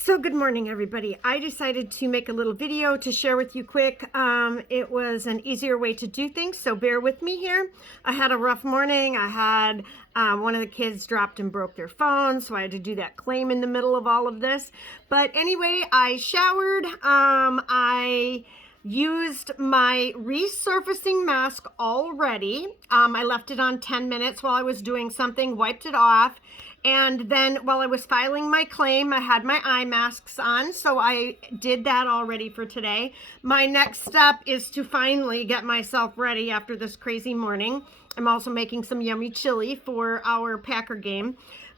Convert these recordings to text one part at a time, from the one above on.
So good morning, everybody. I decided to make a little video to share with you quick. It was an easier way to do things, so bear with me here. I had a rough morning. I had one of the kids dropped and broke their phone, so I had to do that claim in the middle of all of this. But anyway, I showered. I used my resurfacing mask already. I left it on 10 minutes while I was doing something, wiped it off. And then while I was filing my claim, I had my eye masks on, so I did that already for today. My next step is to finally get myself ready after this crazy morning. I'm also making some yummy chili for our Packer game.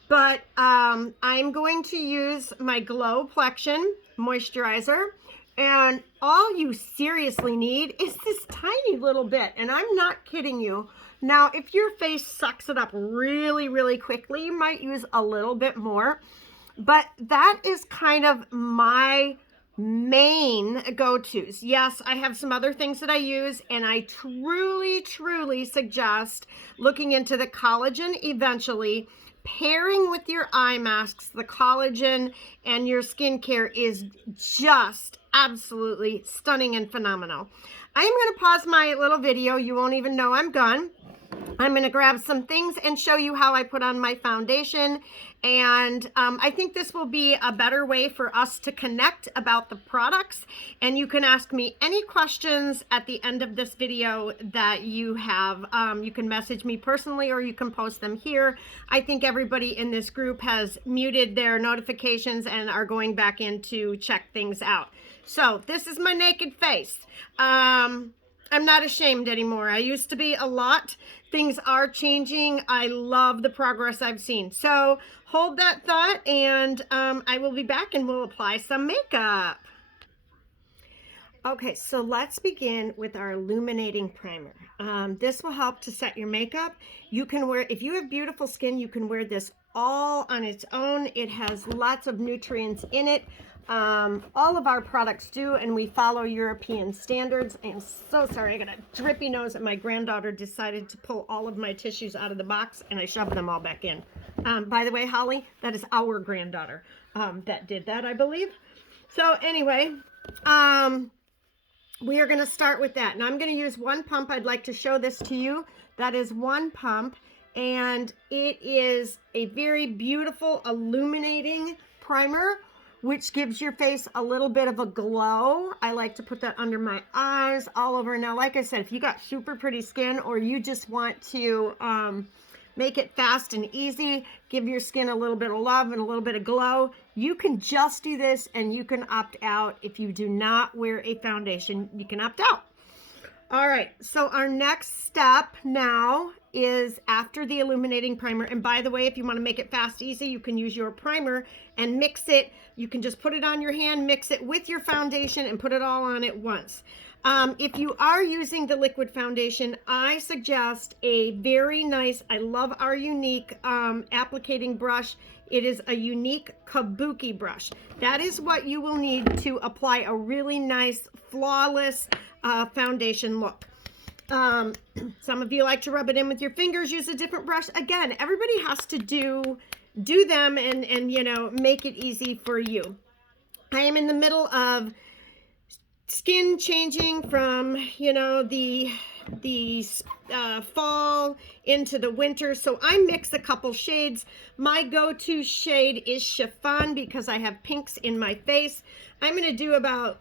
But I'm going to use my Glow Plexion moisturizer. And all you seriously need is this tiny little bit. And I'm not kidding you. Now, if your face sucks it up really, really quickly, you might use a little bit more. But that is kind of my main go-tos. Yes, I have some other things that I use, and I truly, truly suggest looking into the collagen eventually. Pairing with your eye masks, the collagen and your skincare is just absolutely stunning and phenomenal. I am going to pause my little video. You won't even know I'm gone. I'm going to grab some things and show you how I put on my foundation. And I think this will be a better way for us to connect about the products. And you can ask me any questions at the end of this video that you have. You can message me personally or you can post them here. I think everybody in this group has muted their notifications and are going back in to check things out. So this is my naked face. I'm not ashamed anymore. I used to be a lot. Things are changing. I love the progress I've seen. So hold that thought, and I will be back and we'll apply some makeup. Okay, so let's begin with our illuminating primer. This will help to set your makeup. You can wear, if you have beautiful skin, you can wear this all on its own. It has lots of nutrients in it. All of our products do, and we follow European standards. I am so sorry, I got a drippy nose, and my granddaughter decided to pull all of my tissues out of the box, and I shoved them all back in. By the way, Holly, that is our granddaughter that did that, I believe. So anyway, we are going to start with that. Now I'm going to use one pump. I'd like to show this to you. That is one pump, and it is a very beautiful illuminating primer, which gives your face a little bit of a glow. I like to put that under my eyes, all over. Now, like I said, if you got super pretty skin or you just want to make it fast and easy, give your skin a little bit of love and a little bit of glow, you can just do this and you can opt out. If you do not wear a foundation, you can opt out. All right, so our next step now is after the illuminating primer. And by the way, if you want to make it fast, easy, you can use your primer and mix it. You can just put it on your hand, mix it with your foundation, and put it all on at once. If you are using the liquid foundation, I suggest a very nice, I love our Younique applicating brush. It is a Younique Kabuki brush. That is what you will need to apply a really nice, flawless foundation look. Some of you like to rub it in with your fingers, use a different brush. Again, everybody has to do them and you know, make it easy for you. I am in the middle of skin changing from, you know, the fall into the winter, so I mix a couple shades. My go-to shade is Chiffon because I have pinks in my face. I'm going to do about,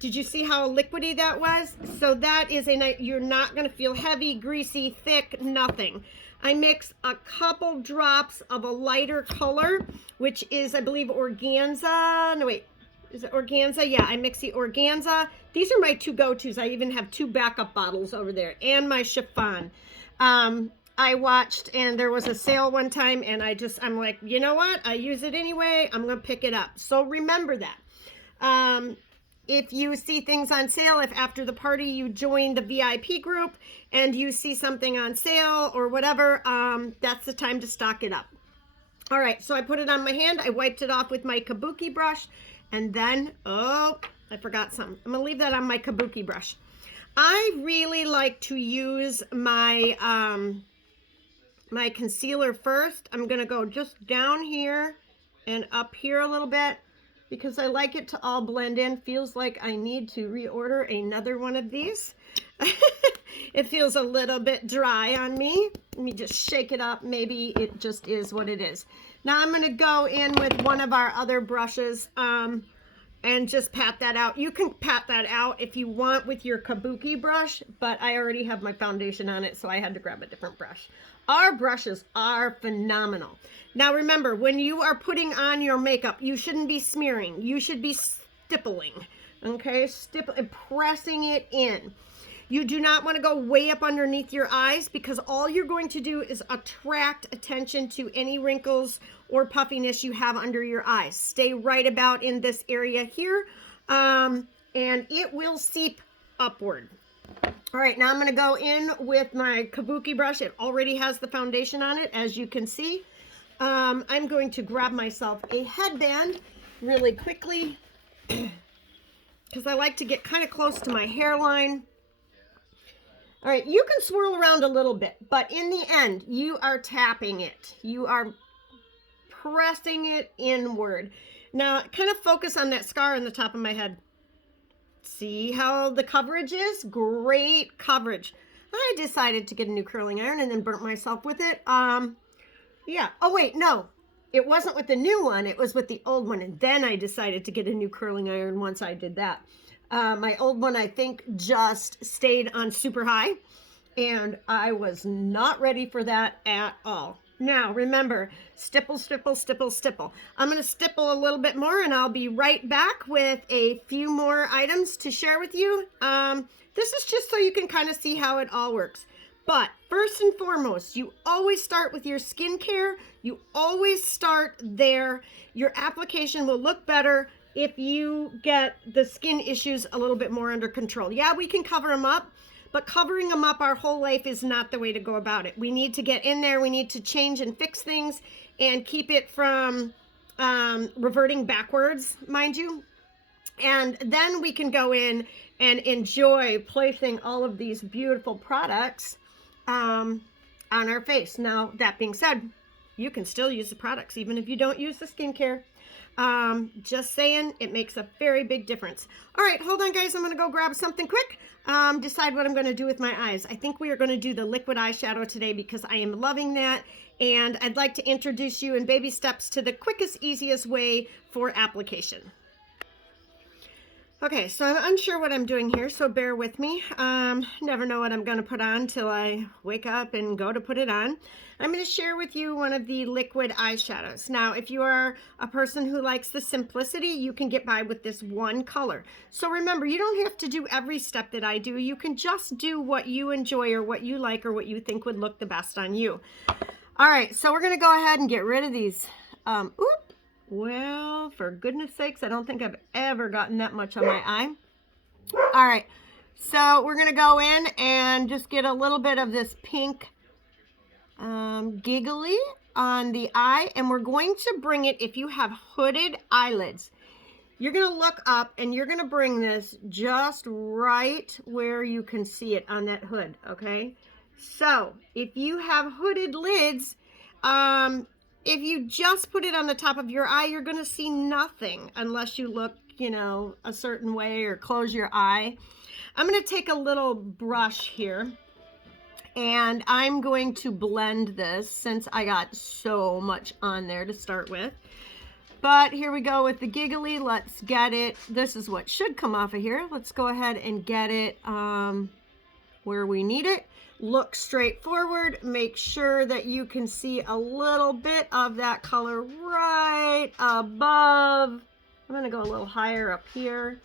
did you see how liquidy that was? So that is you're not going to feel heavy, greasy, thick, nothing. I mix a couple drops of a lighter color, which is, I believe, Organza. No, wait. Is it Organza? Yeah, I mix the Organza. These are my two go-tos. I even have two backup bottles over there, and my Chiffon. I watched, and there was a sale one time, and I'm like, you know what? I use it anyway. I'm going to pick it up. So remember that. If you see things on sale, if after the party you join the VIP group and you see something on sale or whatever, that's the time to stock it up. All right, so I put it on my hand. I wiped it off with my Kabuki brush. And then, oh, I forgot something. I'm going to leave that on my Kabuki brush. I really like to use my, my concealer first. I'm going to go just down here and up here a little bit. because I like it to all blend in. Feels like I need to reorder another one of these. It feels a little bit dry on me. Let me just shake it up. Maybe it just is what it is. Now I'm going to go in with one of our other brushes and just pat that out. You can pat that out if you want with your Kabuki brush, but I already have my foundation on it, so I had to grab a different brush. Our brushes are phenomenal. Now remember, when you are putting on your makeup, you shouldn't be smearing. You should be stippling, okay? Pressing it in. You do not want to go way up underneath your eyes, because all you're going to do is attract attention to any wrinkles or puffiness you have under your eyes. Stay right about in this area here, and it will seep upward. All right, now I'm going to go in with my Kabuki brush. It already has the foundation on it, as you can see. I'm going to grab myself a headband really quickly because I like to get kind of close to my hairline. All right, you can swirl around a little bit, but in the end, you are tapping it. You are pressing it inward. Now, kind of focus on that scar on the top of my head. See how the coverage is? Great coverage. I decided to get a new curling iron and then burnt myself with it. Yeah. Oh, wait, no. It wasn't with the new one. It was with the old one. And then I decided to get a new curling iron once I did that. My old one, I think, just stayed on super high, and I was not ready for that at all. Now, remember, stipple, stipple, stipple, stipple. I'm going to stipple a little bit more, and I'll be right back with a few more items to share with you. This is just so you can kind of see how it all works. But first and foremost, you always start with your skincare. You always start there. Your application will look better if you get the skin issues a little bit more under control. Yeah, we can cover them up, but covering them up our whole life is not the way to go about it. We need to get in there. We need to change and fix things and keep it from reverting backwards, mind you. And then we can go in and enjoy placing all of these beautiful products on our face. Now, that being said, you can still use the products even if you don't use the skincare. Just saying, it makes a very big difference. All right, hold on, guys. I'm going to go grab something quick. Decide what I'm going to do with my eyes. I think we are going to do the liquid eyeshadow today because I am loving that. And I'd like to introduce you in baby steps to the quickest, easiest way for application. Okay, so I'm unsure what I'm doing here, so bear with me. Never know what I'm going to put on till I wake up and go to put it on. I'm going to share with you one of the liquid eyeshadows. Now, if you are a person who likes the simplicity, you can get by with this one color. So remember, you don't have to do every step that I do. You can just do what you enjoy or what you like or what you think would look the best on you. All right, so we're going to go ahead and get rid of these. Well, for goodness sakes, I don't think I've ever gotten that much on my eye. All right, so we're going to go in and just get a little bit of this pink giggly on the eye, and we're going to bring it, if you have hooded eyelids, you're going to look up and you're going to bring this just right where you can see it on that hood, okay? So, if you have hooded lids, if you just put it on the top of your eye, you're going to see nothing unless you look, you know, a certain way or close your eye. I'm going to take a little brush here and I'm going to blend this since I got so much on there to start with. But here we go with the giggly. Let's get it. This is what should come off of here. Let's go ahead and get it where we need it. Look straight forward. Make sure that you can see a little bit of that color right above. I'm going to go a little higher up here.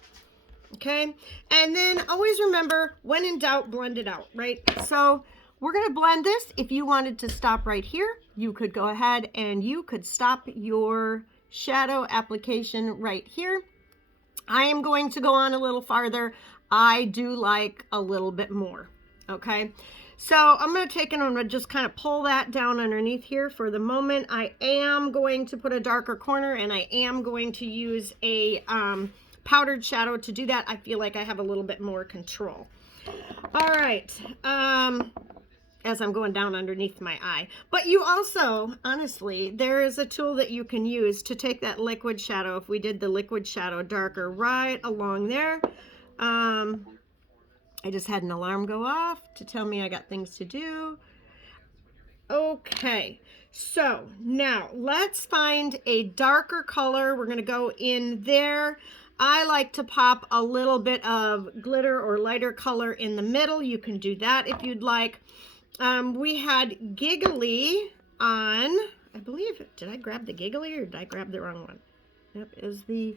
Okay. And then always remember, when in doubt, blend it out, right? So we're going to blend this. If you wanted to stop right here, you could go ahead and you could stop your shadow application right here. I am going to go on a little farther. I do like a little bit more. Okay. So I'm going to take it and I'm going to just kind of pull that down underneath here for the moment. I am going to put a darker corner and I am going to use a powdered shadow to do that. I feel like I have a little bit more control. All right. as I'm going down underneath my eye. But you also, honestly, there is a tool that you can use to take that liquid shadow, if we did the liquid shadow darker, right along there. I just had an alarm go off to tell me I got things to do. Okay, so now let's find a darker color. We're gonna go in there. I like to pop a little bit of glitter or lighter color in the middle. You can do that if you'd like. We had Giggly on, I believe, did I grab the Giggly or did I grab the wrong one? Yep, is the,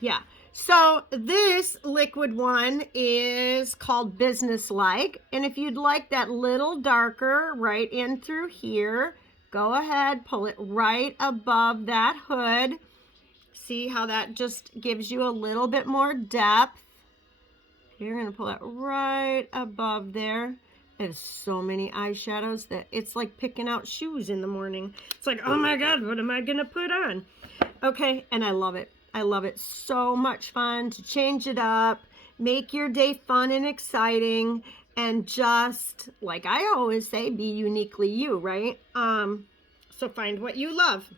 yeah. So this liquid one is called Business Like. And if you'd like that little darker right in through here, go ahead, pull it right above that hood. See how that just gives you a little bit more depth. You're gonna pull it right above there. There's so many eyeshadows that it's like picking out shoes in the morning. It's like, oh my God, what am I gonna put on? Okay, and I love it. I love it. So much fun to change it up, make your day fun and exciting, and just, like I always say, be uniquely you, right? So find what you love.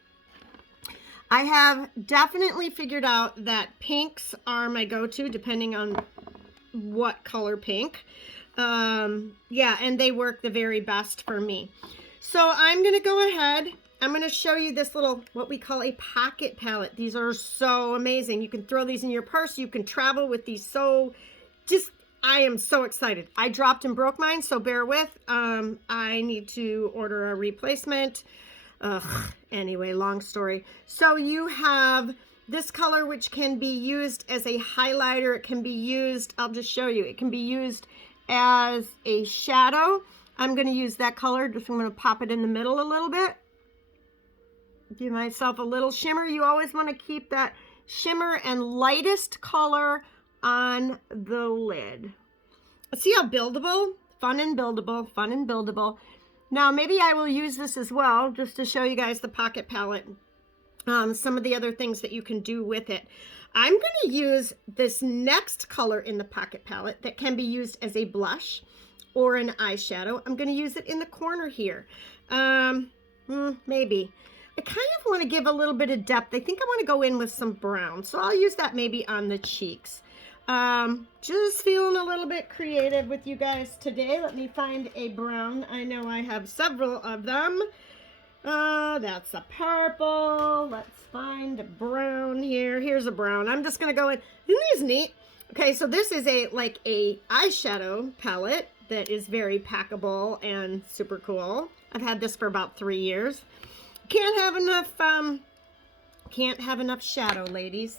I have definitely figured out that pinks are my go-to depending on what color pink. Yeah, and they work the very best for me. So I'm going to go ahead. I'm going to show you this little, what we call a pocket palette. These are so amazing. You can throw these in your purse. You can travel with these. So just, I am so excited. I dropped and broke mine, so bear with. I need to order a replacement. Anyway, long story. So you have this color, which can be used as a highlighter. It can be used, I'll just show you. It can be used as a shadow. I'm going to use that color. Just I'm going to pop it in the middle a little bit. Give myself a little shimmer. You always want to keep that shimmer and lightest color on the lid. See how buildable? Fun and buildable, fun and buildable. Now, maybe I will use this as well, just to show you guys the pocket palette. Some of the other things that you can do with it. I'm going to use this next color in the pocket palette that can be used as a blush or an eyeshadow. I'm going to use it in the corner here. Maybe. I kind of want to give a little bit of depth. I think I want to go in with some brown. So I'll use that maybe on the cheeks. Just feeling a little bit creative with you guys today. Let me find a brown. I know I have several of them. That's a purple. Let's find a brown here. Here's a brown. I'm just going to go in. Isn't this neat? Okay, so this is like a eyeshadow palette that is very packable and super cool. I've had this for about 3 years. Can't have enough shadow, ladies.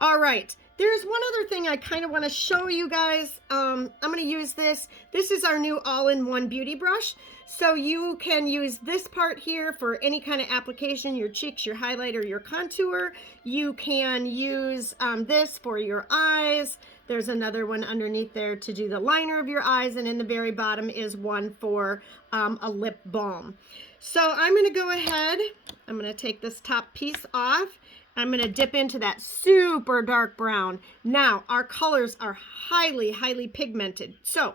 All right. There's one other thing I kind of want to show you guys. I'm going to use this. This is our new all-in-one beauty brush. So you can use this part here for any kind of application, your cheeks, your highlighter, your contour. You can use this for your eyes. There's another one underneath there to do the liner of your eyes. And in the very bottom is one for a lip balm. So I'm going to go ahead. I'm going to take this top piece off. I'm going to dip into that super dark brown. Now, our colors are highly, highly pigmented. So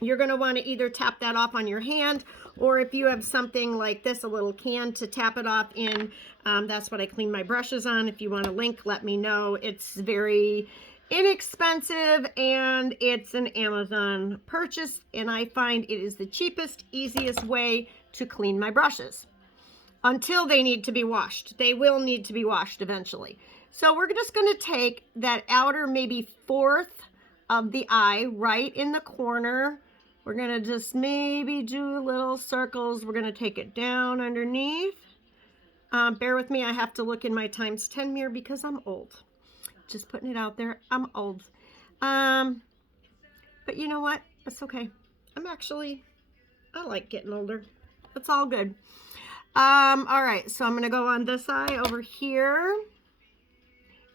you're going to want to either tap that off on your hand, or if you have something like this, a little can to tap it off in, that's what I clean my brushes on. If you want a link, let me know. It's very inexpensive and it's an Amazon purchase, and I find it is the cheapest, easiest way to clean my brushes. Until they need to be washed. They will need to be washed eventually. So we're just going to take that outer maybe fourth of the eye right in the corner. We're going to just maybe do little circles. We're going to take it down underneath. Bear with me. I have to look in my times 10 mirror because I'm old. Just putting it out there. I'm old. But you know what? It's okay. I like getting older. It's all good. All right, so I'm going to go on this eye over here.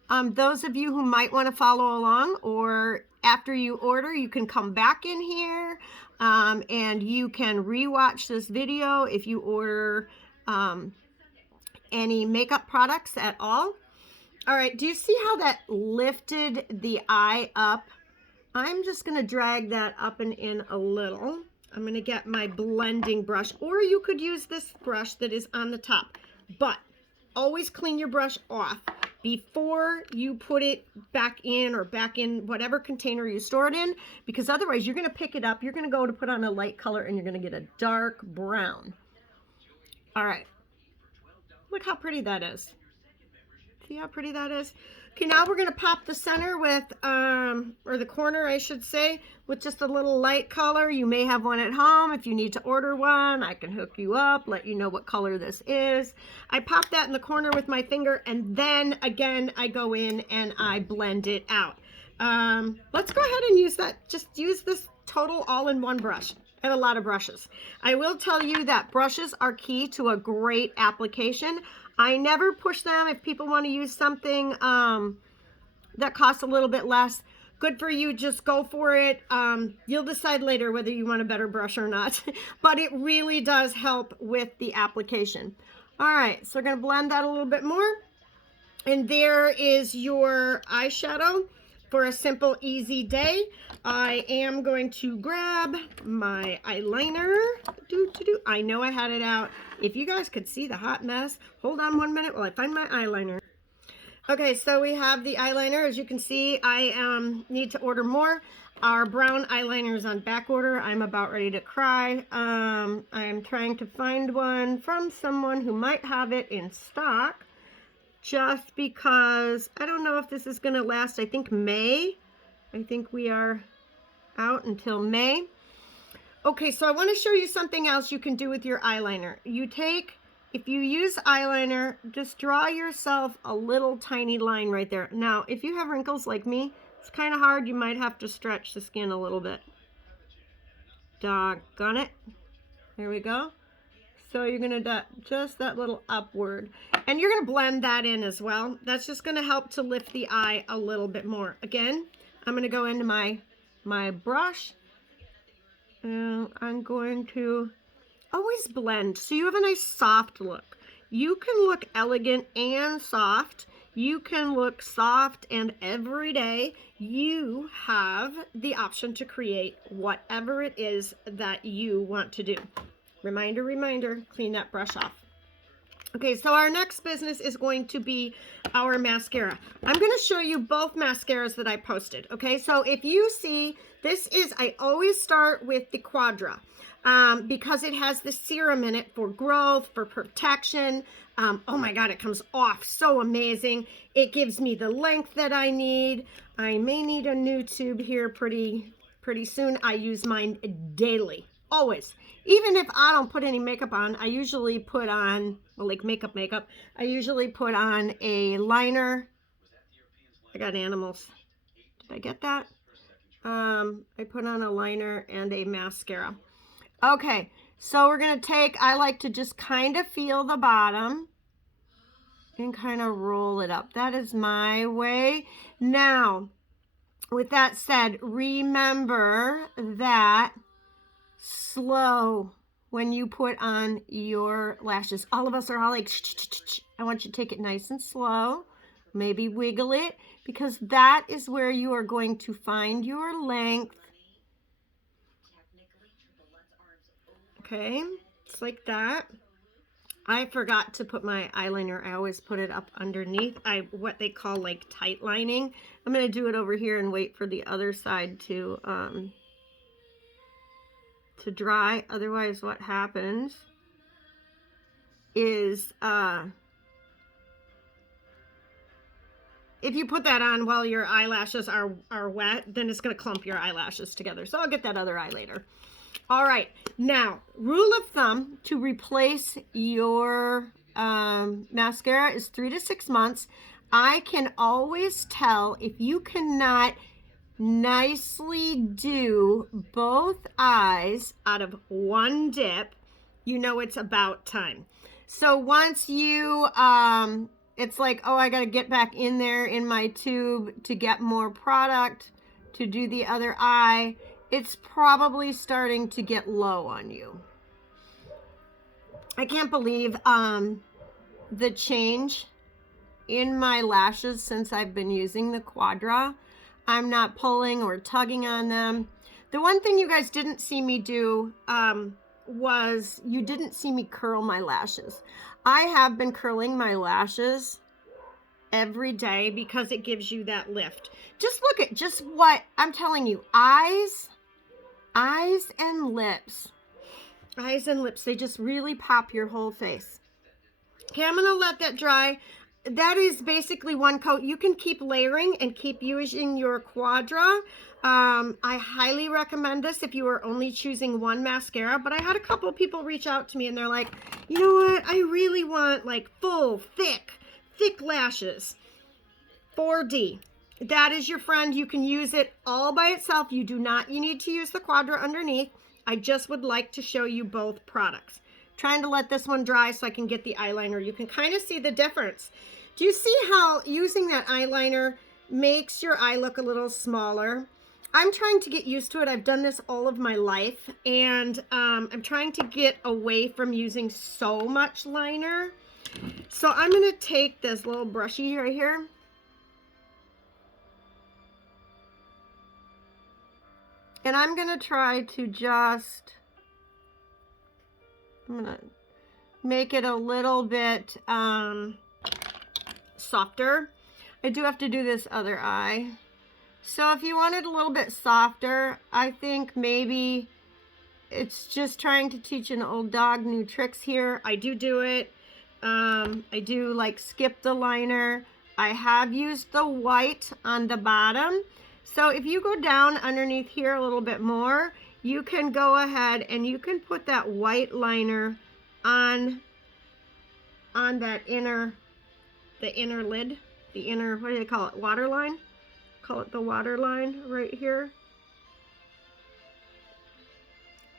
Those of you who might want to follow along, or after you order, you can come back in here and you can rewatch this video if you order any makeup products at all. All right, do you see how that lifted the eye up? I'm just going to drag that up and in a little. I'm going to get my blending brush, or you could use this brush that is on the top, but always clean your brush off before you put it back in whatever container you store it in, because otherwise you're going to pick it up, you're going to go to put on a light color and you're going to get a dark brown. All right, look how pretty that is. See how pretty that is? Okay, now we're going to pop the center with, or the corner, I should say, with just a little light color. You may have one at home. If you need to order one, I can hook you up, let you know what color this is. I pop that in the corner with my finger, and then again, I go in and I blend it out. Let's go ahead and use that. Just use this total all-in-one brush. I have a lot of brushes. I will tell you that brushes are key to a great application. I never push them. If people want to use something that costs a little bit less, good for you, just go for it. You'll decide later whether you want a better brush or not, but it really does help with the application. All right, so we're going to blend that a little bit more. And there is your eyeshadow for a simple, easy day. I am going to grab my eyeliner. I know I had it out. If you guys could see the hot mess, hold on 1 minute while I find my eyeliner. Okay, so we have the eyeliner. As you can see, I need to order more. Our brown eyeliner is on back order. I'm about ready to cry. I'm trying to find one from someone who might have it in stock, just because I don't know if this is going to last. I think May. I think we are out until May. Okay, so I want to show you something else you can do with your eyeliner. If you use eyeliner, just draw yourself a little tiny line right there. Now, if you have wrinkles like me, it's kind of hard. You might have to stretch the skin a little bit. Doggone it. There we go. So you're going to just that little upward. And you're going to blend that in as well. That's just going to help to lift the eye a little bit more. Again, I'm going to go into my brush. And I'm going to always blend so you have a nice soft look. You can look elegant and soft. You can look soft and everyday. You have the option to create whatever it is that you want to do. Reminder, reminder, clean that brush off. Okay, so our next business is going to be our mascara. I'm going to show you both mascaras that I posted, okay? So if you see, I always start with the Quadra because it has the serum in it for growth, for protection. Oh my God, it comes off so amazing. It gives me the length that I need. I may need a new tube here pretty soon. I use mine daily, always. Even if I don't put any makeup on, I usually put on, well, like makeup, I usually put on a liner. I got animals. Did I get that? I put on a liner and a mascara. Okay, so we're going to I like to just kind of feel the bottom and kind of roll it up. That is my way. Now, with that said, remember that slow when you put on your lashes. All of us are all like, I want you to take it nice and slow. Maybe wiggle it, because that is where you are going to find your length. Okay, it's like that. I forgot to put my eyeliner. I always put it up underneath. What they call like tight lining. I'm going to do it over here and wait for the other side to dry. Otherwise, what happens is if you put that on while your eyelashes are wet, then it's going to clump your eyelashes together. So I'll get that other eye later. All right, now, rule of thumb to replace your mascara is 3 to 6 months. I can always tell if you cannot nicely do both eyes out of one dip, you know it's about time. So once you, it's like, oh, I got to get back in there in my tube to get more product to do the other eye. It's probably starting to get low on you. I can't believe the change in my lashes since I've been using the Quadra. I'm not pulling or tugging on them. The one thing you guys didn't see me do was you didn't see me curl my lashes. I have been curling my lashes every day because it gives you that lift. Just look at just what I'm telling you. Eyes and lips. Eyes and lips, they just really pop your whole face. Okay, I'm gonna let that dry. That is basically one coat. You can keep layering and keep using your Quadra. I highly recommend this if you are only choosing one mascara, but I had a couple of people reach out to me and they're like, you know what, I really want like full, thick lashes. 4D. That is your friend. You can use it all by itself. You need to use the Quadra underneath. I just would like to show you both products. Trying to let this one dry so I can get the eyeliner. You can kind of see the difference. Do you see how using that eyeliner makes your eye look a little smaller? I'm trying to get used to it. I've done this all of my life, and I'm trying to get away from using so much liner. So I'm going to take this little brushy right here. And I'm going to try to just, I'm going to make it a little bit softer. I do have to do this other eye. So if you want it a little bit softer, I think maybe it's just trying to teach an old dog new tricks here. I do it. I do like skip the liner. I have used the white on the bottom. So if you go down underneath here a little bit more, you can go ahead and you can put that white liner on that inner, the inner lid, the inner, what do they call it, waterline? Call it the waterline right here.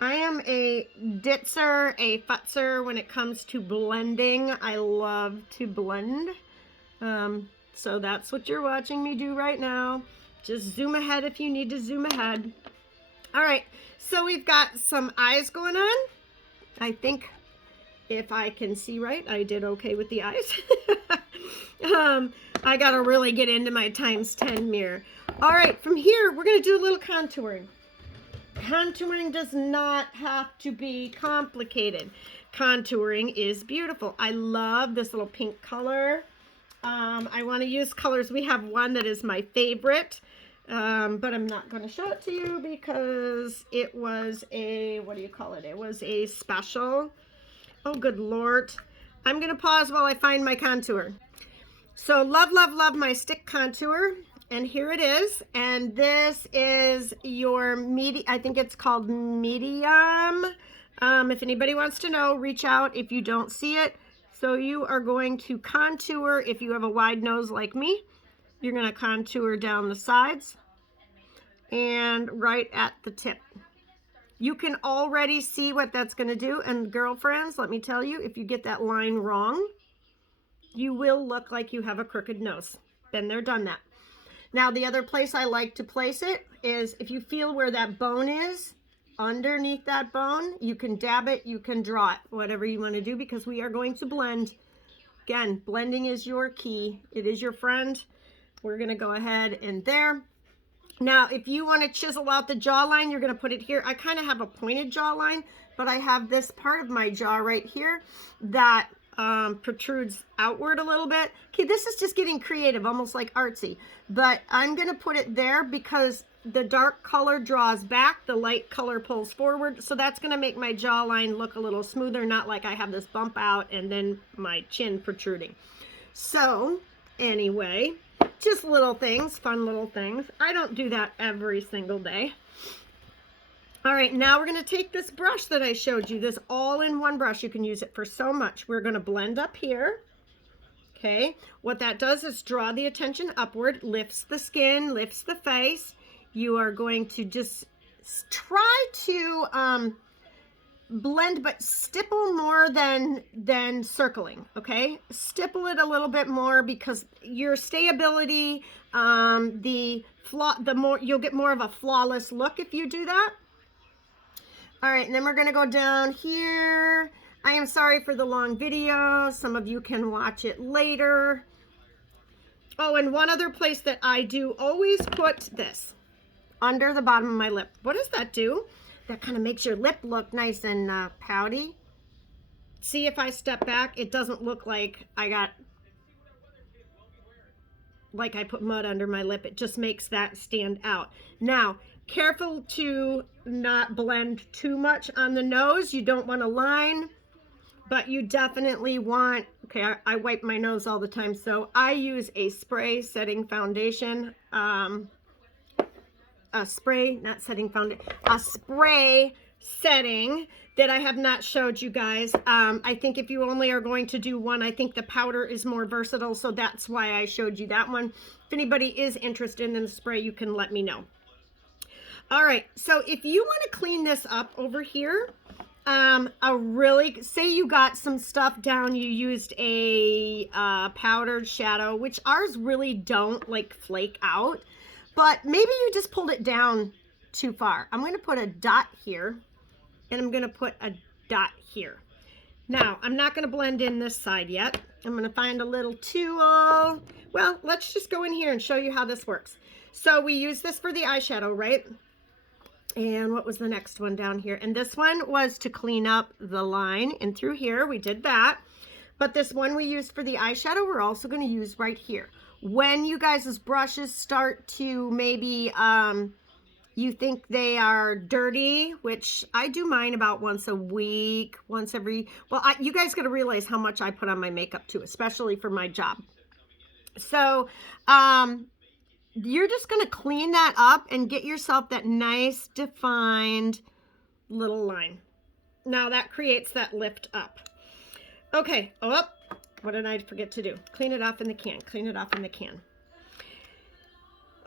I am a ditzer, a futzer when it comes to blending. I love to blend. So that's what you're watching me do right now. Just zoom ahead if you need to zoom ahead. All right, so we've got some eyes going on. I think if I can see right, I did okay with the eyes. I gotta really get into my ×10 mirror. All right, from here, we're gonna do a little contouring. Contouring does not have to be complicated. Contouring is beautiful. I love this little pink color. I wanna use colors. We have one that is my favorite, but I'm not gonna show it to you because it was a, what do you call it? It was a special. Oh, good Lord. I'm gonna pause while I find my contour. So love, love, love my stick contour. And here it is. And this is your medium, I think it's called medium. If anybody wants to know, reach out if you don't see it. So you are going to contour, if you have a wide nose like me, you're gonna contour down the sides and right at the tip. You can already see what that's gonna do. And girlfriends, let me tell you, if you get that line wrong, you will look like you have a crooked nose. Been there, done that. Now, the other place I like to place it is if you feel where that bone is, underneath that bone, you can dab it, you can draw it, whatever you want to do, because we are going to blend. Again, blending is your key. It is your friend. We're going to go ahead and there. Now, if you want to chisel out the jawline, you're going to put it here. I kind of have a pointed jawline, but I have this part of my jaw right here that protrudes outward a little bit. Okay, this is just getting creative, almost like artsy, but I'm gonna put it there because the dark color draws back, the light color pulls forward, so that's gonna make my jawline look a little smoother, not like I have this bump out and then my chin protruding. So anyway, just little things, fun little things. I don't do that every single day. All right, now we're going to take this brush that I showed you, this all-in-one brush. You can use it for so much. We're going to blend up here. Okay, what that does is draw the attention upward, lifts the skin, lifts the face. You are going to just try to blend, but stipple more than circling, okay? Stipple it a little bit more because your stayability, the more you'll get more of a flawless look if you do that. All right, and then we're gonna go down here. I am sorry for the long video. Some of you can watch it later. Oh, and one other place that I do always put this. under the bottom of my lip. What does that do? That kind of makes your lip look nice and pouty. See, if I step back, it doesn't look like I put mud under my lip. It just makes that stand out. Now, careful to not blend too much on the nose. You don't want a line, but you definitely want, okay, I wipe my nose all the time, so I use a spray setting foundation. A spray setting that I have not showed you guys. I think if you only are going to do one, I think the powder is more versatile, so that's why I showed you that one. If anybody is interested in the spray, you can let me know. All right, so if you want to clean this up over here, say you got some stuff down, you used a powdered shadow, which ours really don't like flake out, but maybe you just pulled it down too far. I'm going to put a dot here, and I'm going to put a dot here. Now, I'm not going to blend in this side yet. I'm going to find a little tool. Well, let's just go in here and show you how this works. So we use this for the eyeshadow, right? And what was the next one down here? And this one was to clean up the line. And through here, we did that. But this one we used for the eyeshadow, we're also going to use right here. When you guys' brushes start to maybe, you think they are dirty, which I do mine about once a week, once every, well, you guys got to realize how much I put on my makeup too, especially for my job. So, you're just going to clean that up and get yourself that nice defined little line. Now that creates that lift up. Okay. Oh, what did I forget to do? Clean it off in the can. Clean it off in the can.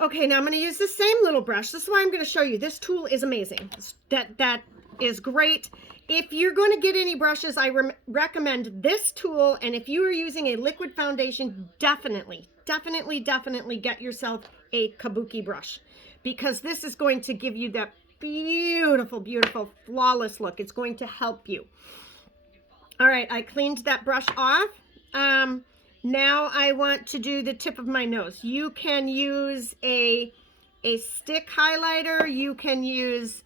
Okay, now I'm going to use the same little brush. This is why I'm going to show you. This tool is amazing. That is great. If you're going to get any brushes, I recommend this tool. And if you are using a liquid foundation, definitely get yourself a kabuki brush, because this is going to give you that beautiful, beautiful, flawless look. It's going to help you. All right, I cleaned that brush off. Now I want to do the tip of my nose. You can use a stick highlighter. You can use,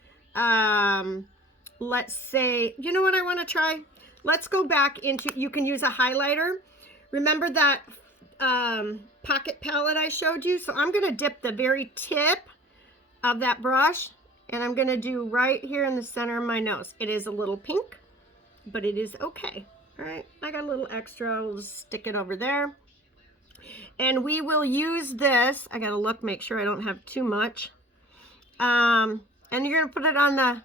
let's say, you know what I want to try? Let's go back into, you can use a highlighter. Remember that pocket palette I showed you? So I'm going to dip the very tip of that brush, and I'm going to do right here in the center of my nose. It is a little pink, but it is okay. All right, I got a little extra. We'll just stick it over there. And we will use this. I got to look, make sure I don't have too much. And you're going to put it on a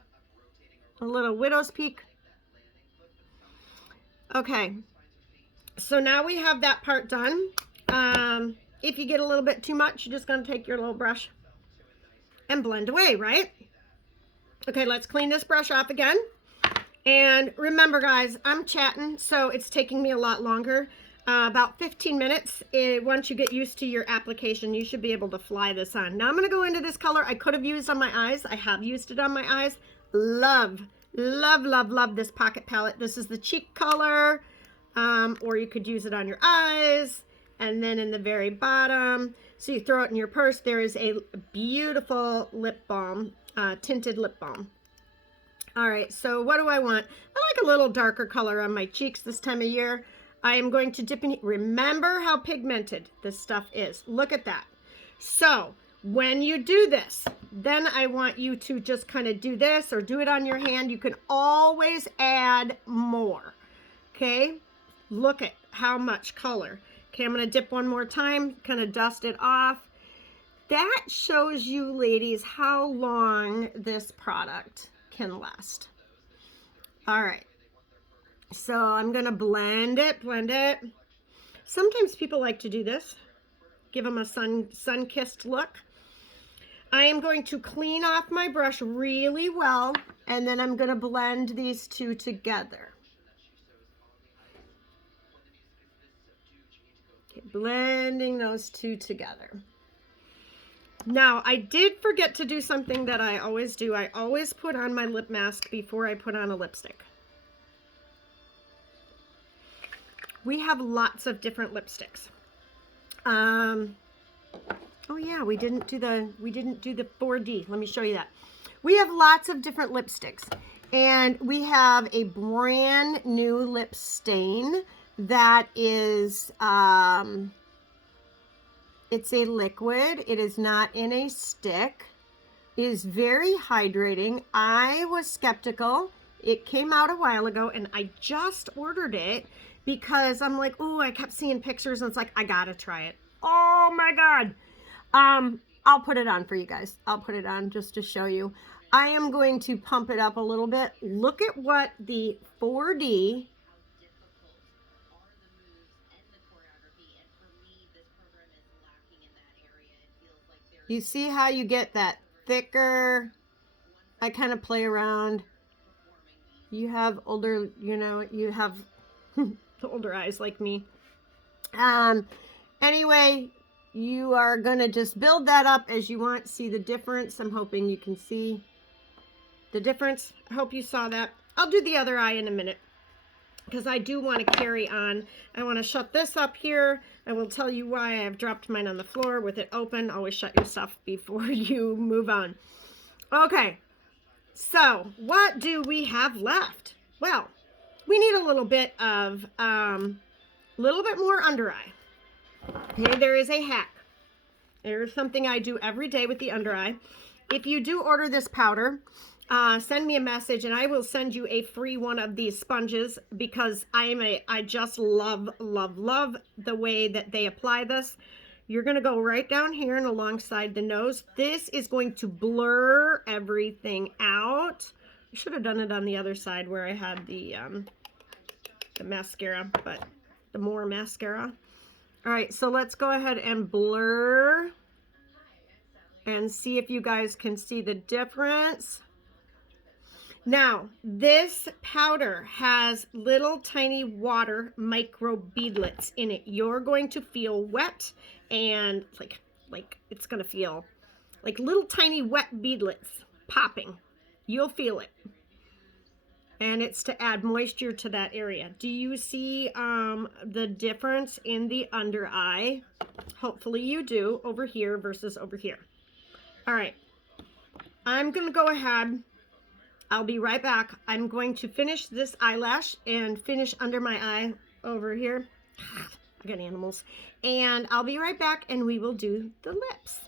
little widow's peak. Okay. So now we have that part done. If you get a little bit too much, you're just going to take your little brush and blend away, right? Okay, let's clean this brush off again. And remember, guys, I'm chatting, so it's taking me a lot longer. About 15 minutes. Once you get used to your application, you should be able to fly this on. Now I'm going to go into this color I could have used on my eyes. I have used it on my eyes. Love, love, love, love this pocket palette. This is the cheek color, or you could use it on your eyes. And then in the very bottom, so you throw it in your purse, there is a beautiful lip balm, tinted lip balm. All right, so what do I want? I like a little darker color on my cheeks this time of year. I am going to dip in. Remember how pigmented this stuff is. Look at that. So when you do this, then I want you to just kind of do this or do it on your hand. You can always add more. Okay, look at how much color. Okay, I'm going to dip one more time, kind of dust it off. That shows you, ladies, how long this product can last. All right. So I'm going to blend it. Sometimes people like to do this. Give them a sun-kissed look. I am going to clean off my brush really well, and then I'm going to blend these two together. Okay, blending those two together. Now, I did forget to do something that I always do. I always put on my lip mask before I put on a lipstick. We have lots of different lipsticks. Oh yeah, we didn't do the 4D. Let me show you that. We have lots of different lipsticks, and we have a brand new lip stain that is it's a liquid. It is not in a stick. It is very hydrating. I was skeptical. It came out a while ago, and I just ordered it because I'm like, oh, I kept seeing pictures, and it's like, I gotta try it. Oh my God. I'll put it on for you guys. I'll put it on just to show you. I am going to pump it up a little bit. Look at what the 4D. You see how you get that thicker? I kind of play around. You have older, you know, you have older eyes like me. Anyway, you are going to just build that up as you want. See the difference? I'm hoping you can see the difference. I hope you saw that. I'll do the other eye in a minute because I do want to carry on. I want to shut this up here. I will tell you why I've dropped mine on the floor with it open. Always shut your stuff before you move on. Okay, so what do we have left? Well, we need a little bit more under eye. Okay, there is a hack. There's something I do every day with the under eye. If you do order this powder, send me a message and I will send you a free one of these sponges because I just love the way that they apply this. You're going to go right down here and alongside the nose. This is going to blur everything out. I should have done it on the other side where I had the mascara, but the more mascara. All right, so let's go ahead and blur and see if you guys can see the difference. Now, this powder has little tiny water micro beadlets in it. You're going to feel wet and like it's going to feel like little tiny wet beadlets popping. You'll feel it. And it's to add moisture to that area. Do you see the difference in the under eye? Hopefully you do, over here versus over here. All right, I'm gonna go ahead. I'll be right back. I'm going to finish this eyelash and finish under my eye over here. I got animals. And I'll be right back and we will do the lips.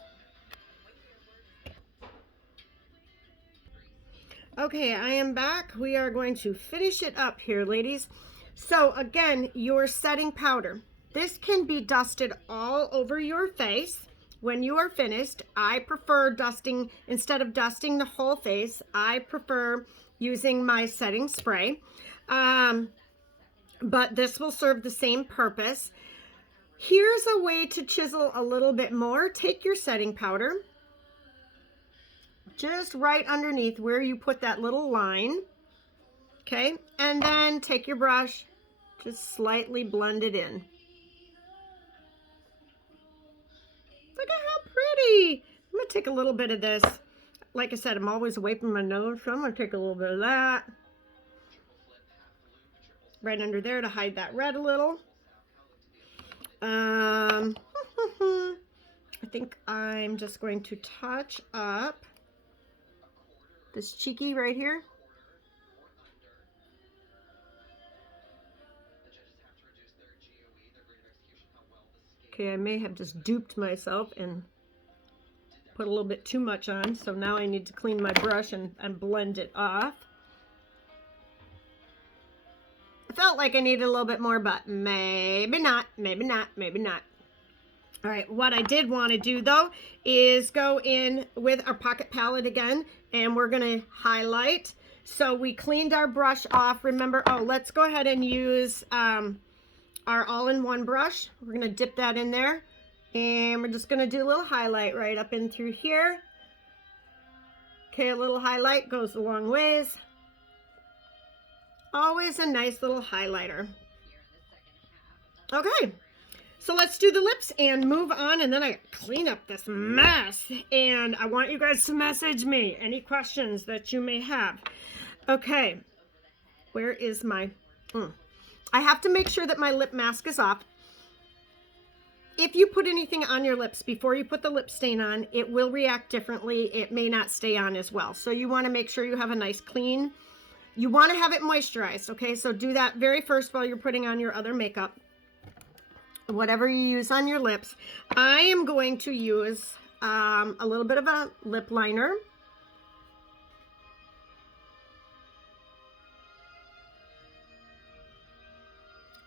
Okay, I am back. We are going to finish it up here, ladies. So again, your setting powder. This can be dusted all over your face when you are finished. I prefer dusting, instead of dusting the whole face, I prefer using my setting spray. But this will serve the same purpose. Here's a way to chisel a little bit more. Take your setting powder, just right underneath where you put that little line, okay? And then take your brush, just slightly blend it in. Look at how pretty. I'm gonna take a little bit of this. Like I said, I'm always away from my nose, so I'm gonna take a little bit of that. Right under there to hide that red a little. I think I'm just going to touch up this cheeky right here. Okay, I may have just duped myself and put a little bit too much on, so now I need to clean my brush and blend it off. I felt like I needed a little bit more, but maybe not, maybe not, maybe not. All right, what I did want to do though is go in with our pocket palette again, and we're gonna highlight. So we cleaned our brush off. Remember, oh, let's go ahead and use our all-in-one brush. We're gonna dip that in there, and we're just gonna do a little highlight right up in through here. Okay, a little highlight goes a long ways. Always a nice little highlighter. Okay. So let's do the lips and move on, and then I clean up this mess. And I want you guys to message me any questions that you may have. Okay, where is my... I have to make sure that my lip mask is off. if you put anything on your lips before you put the lip stain on, it will react differently. It may not stay on as well. So you want to make sure you have a nice clean. You want to have it moisturized, okay? So do that very first while you're putting on your other makeup. Whatever you use on your lips. I am going to use a little bit of a lip liner.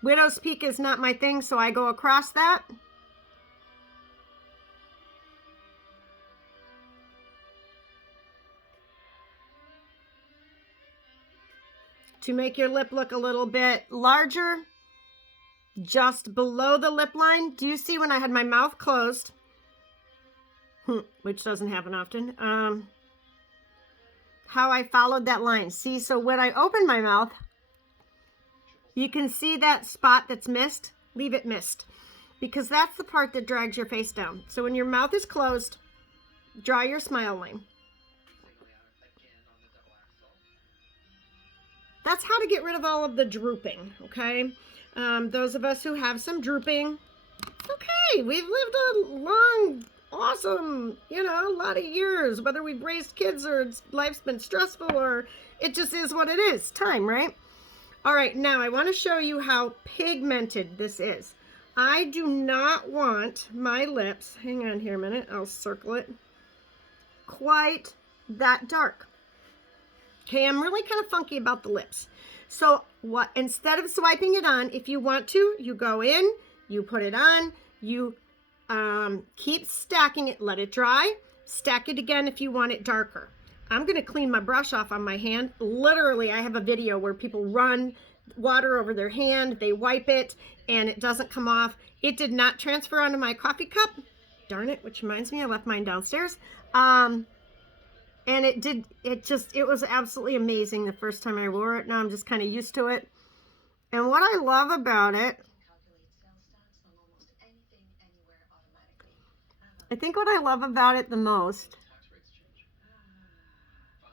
Widow's Peak is not my thing, so I go across that. To make your lip look a little bit larger, just below the lip line. Do you see when I had my mouth closed, which doesn't happen often, how I followed that line? See, so when I open my mouth, you can see that spot that's missed. Leave it missed, because that's the part that drags your face down. So when your mouth is closed, draw your smile line. That's how to get rid of all of the drooping, okay? Those of us who have some drooping, okay, we've lived a long, awesome, you know, a lot of years, whether we've raised kids or life's been stressful or it just is what it is, time, right? All right, now I want to show you how pigmented this is. I do not want my lips, hang on here a minute, I'll circle it, quite that dark. Okay, I'm really kind of funky about the lips. So instead of swiping it on, if you want to, you go in, you put it on, you keep stacking it, let it dry, stack it again if you want it darker. I'm gonna clean my brush off on my hand. Literally, I have a video where people run water over their hand, they wipe it, and it doesn't come off. It did not transfer onto my coffee cup. Darn it, which reminds me, I left mine downstairs. And it was absolutely amazing the first time I wore it. Now I'm just kind of used to it. And what I love about it, I think what I love about it the most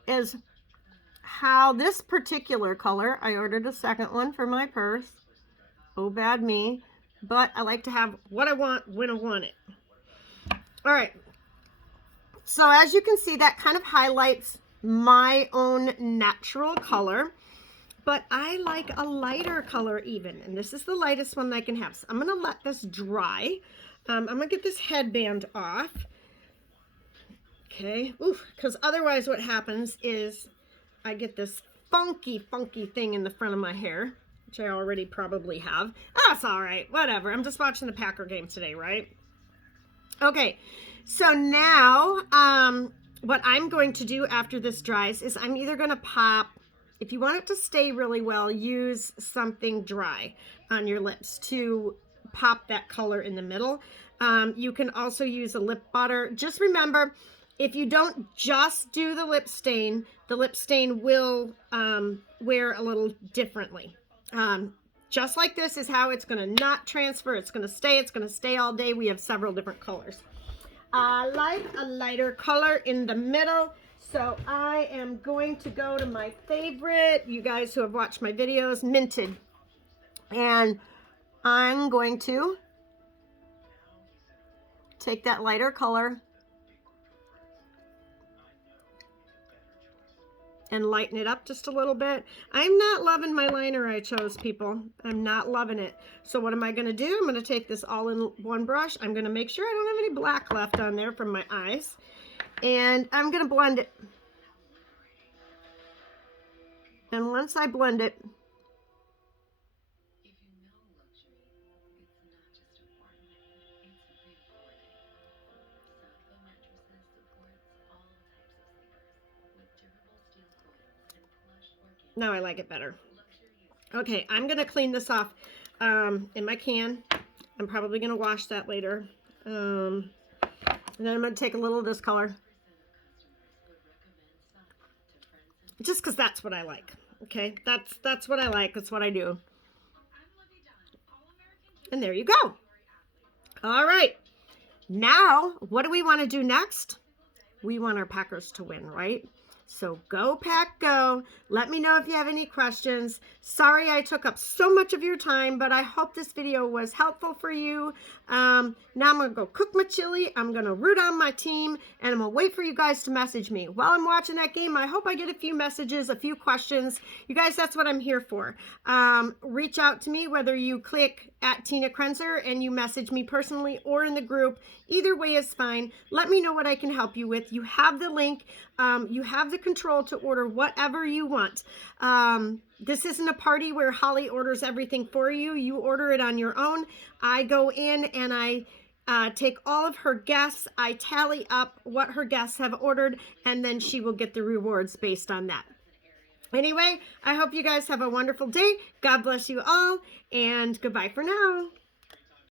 is how this particular color, I ordered a second one for my purse. Oh, bad me. But I like to have what I want when I want it. All right. So as you can see, that kind of highlights my own natural color, but I like a lighter color even, and this is the lightest one I can have. So I'm gonna let this dry. I'm gonna get this headband off. Okay, because otherwise what happens is I get this funky thing in the front of my hair, which I already probably have. That's all right, whatever. I'm just watching the Packer game today, right? Okay. So now, what I'm going to do after this dries is I'm either going to pop, if you want it to stay really well, use something dry on your lips to pop that color in the middle. You can also use a lip butter. Just remember, if you don't just do the lip stain will wear a little differently. Just like this is how it's going to not transfer. It's going to stay all day. We have several different colors. I like a lighter color in the middle, so I am going to go to my favorite, you guys who have watched my videos, Minted. And I'm going to take that lighter color and lighten it up just a little bit. I'm not loving my liner I chose, people. I'm not loving it. So what am I gonna do? I'm gonna take this all in one brush. I'm gonna make sure I don't have any black left on there from my eyes. And I'm gonna blend it. And once I blend it, now I like it better. Okay, I'm gonna clean this off in my can. I'm probably gonna wash that later. And then I'm gonna take a little of this color. Just because that's what I like. Okay, that's what I like. That's what I do. And there you go. All right. Now, what do we want to do next? We want our Packers to win, right? So go pack, go. Let me know if you have any questions. Sorry I took up so much of your time, but I hope this video was helpful for you. Now I'm going to go cook my chili. I'm going to root on my team, and I'm going to wait for you guys to message me. While I'm watching that game, I hope I get a few messages, a few questions. You guys, that's what I'm here for. Reach out to me, whether you click at Tina Krenzer and you message me personally or in the group. Either way is fine. Let me know what I can help you with. You have the link. You have the control to order whatever you want. This isn't a party where Holly orders everything for you. You order it on your own. I go in and I take all of her guests. I tally up what her guests have ordered, and then she will get the rewards based on that. Anyway, I hope you guys have a wonderful day. God bless you all, and goodbye for now.